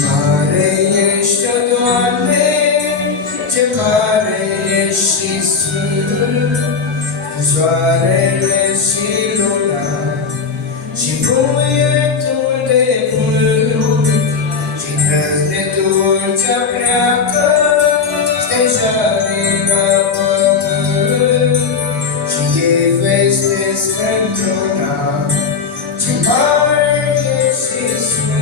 mare ești, Doamne, ce mare ești și sfânt, cu soarele și luna, și vuietul de vânt, și crăznetul ce pleacă, stejarii la pământ, și ei vestesc într-una, ce mare ești și sfânt.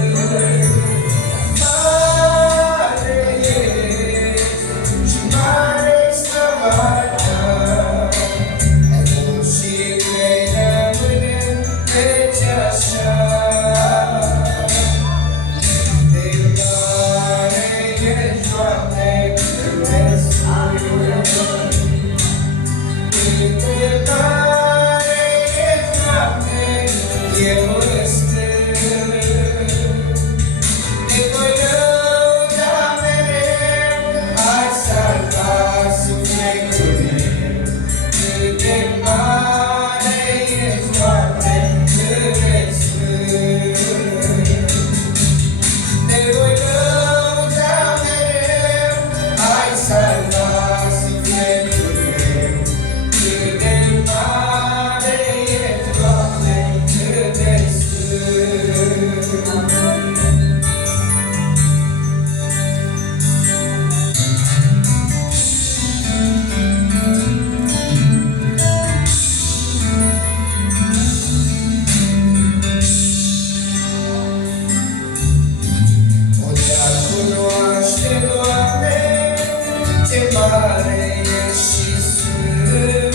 Mare ești și sfânt,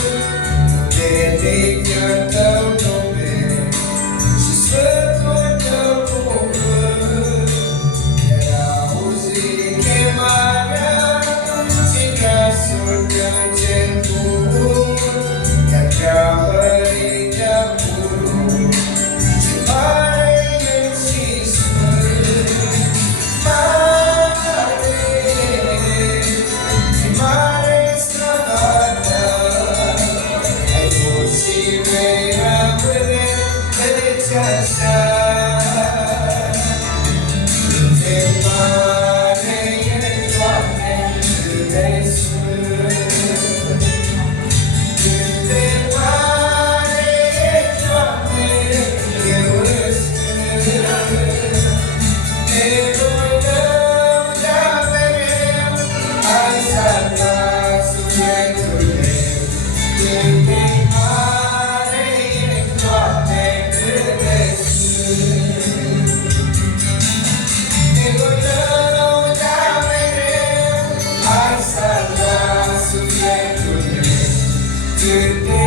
de vechiul tău nume și sfântul tău cuvânt. Iar auzi chemarea și glasul tău cel bun, iar preamărit de-a purul, și mare ești și sfânt. Good day.